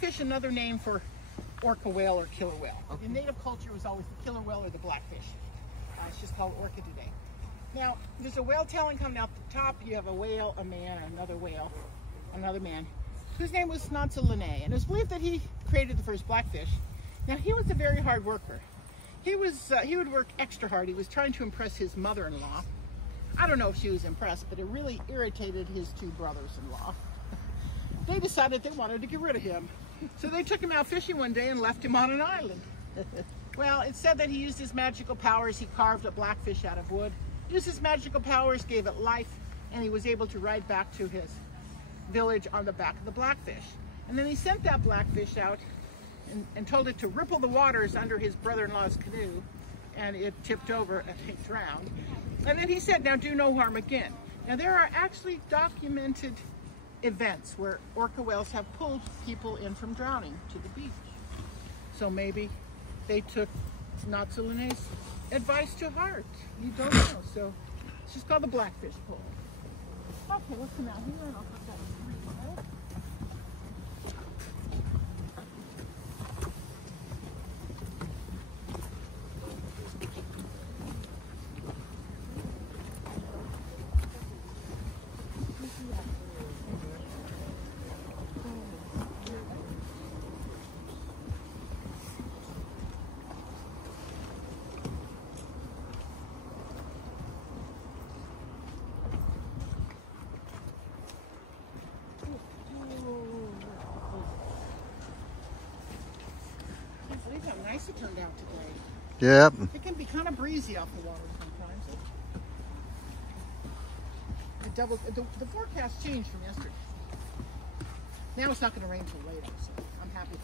blackfish another name for orca whale or killer whale. Okay. In native culture, it was always the killer whale or the blackfish. It's just called orca today. Now, there's a whale tailing coming out the top. You have a whale, a man, another whale, another man, whose name was Linné, and it was believed that he created the first blackfish. Now, he was a very hard worker. He would work extra hard. He was trying to impress his mother-in-law. I don't know if she was impressed, but it really irritated his two brothers-in-law. They decided they wanted to get rid of him. So they took him out fishing one day and left him on an island. Well, it's said that he used his magical powers. He carved a blackfish out of wood, used his magical powers, gave it life, and he was able to ride back to his village on the back of the blackfish. And then he sent that blackfish out and told it to ripple the waters under his brother-in-law's canoe, and it tipped over and it drowned. And then he said, now do no harm again. Now there are actually documented events where orca whales have pulled people in from drowning to the beach. So maybe they took Linné's advice to heart. You don't know. So it's just called the blackfish pull. Okay, let's come out here and I'll put that in. How nice it turned out today. Yeah. It can be kind of breezy off the water sometimes. The forecast changed from yesterday. Now it's not going to rain till later, so I'm happy.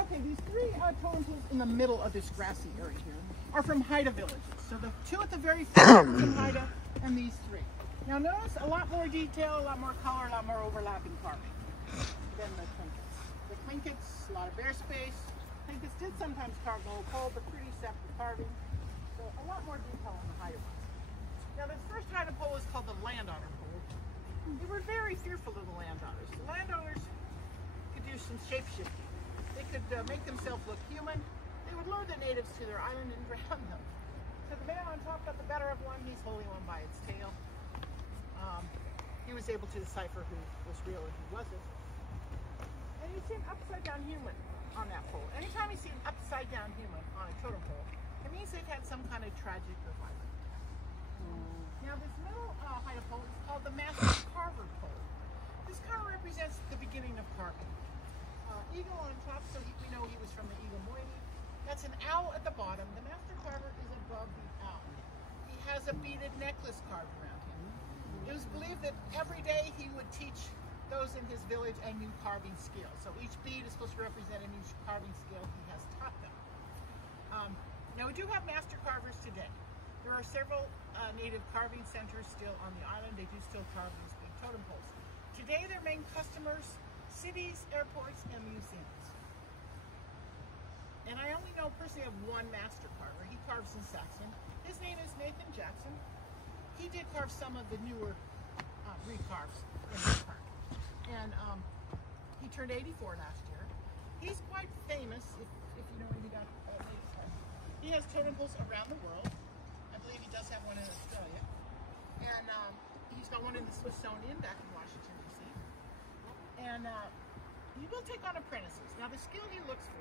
Okay, these three totem poles in the middle of this grassy area here are from Haida villages. So the two at the very front are from Haida, and these three. Now notice a lot more detail, a lot more color, a lot more overlapping carving than the trinkets. The trinkets, a lot of bare space. Trinkets did sometimes carve the whole pole, but pretty separate carving. So a lot more detail on the Haida ones. Now this first Haida pole is called the landowner pole. They were very fearful of the landowners. The landowners could do some shape-shifting. They could make themselves look human. They would lure the natives to their island and drown them. So the man on top got the better of one. He's holding one by its tail. He was able to decipher who was real and who wasn't. And you see an upside-down human on that pole. Anytime you see an upside-down human on a totem pole, it means they've had some kind of tragic or violent. Now this middle Haida pole is called the Master Carver pole. This kind of represents the beginning of carving. Eagle on top, so we know he was from the eagle moiety. That's an owl at the bottom. The Master Carver is above the owl. He has a beaded necklace carved around him. It was believed that every day he would teach those in his village a new carving skill. So each bead is supposed to represent a new carving skill he has taught them. Now we do have master carvers today. There are several native carving centers still on the island. They do still carve these big totem poles. Today their main customers, cities, airports, and museums. And I only know personally of one master carver. He carves in Saxon. His name is Nathan Jackson. He did carve some of the newer recarves in the park. And he turned 84 last year. He's quite famous, if you know anything about native carving. He has totem poles around the world. I believe he does have one in Australia. And he's got one in the Smithsonian back in Washington, D.C. And he will take on apprentices. Now the skill he looks for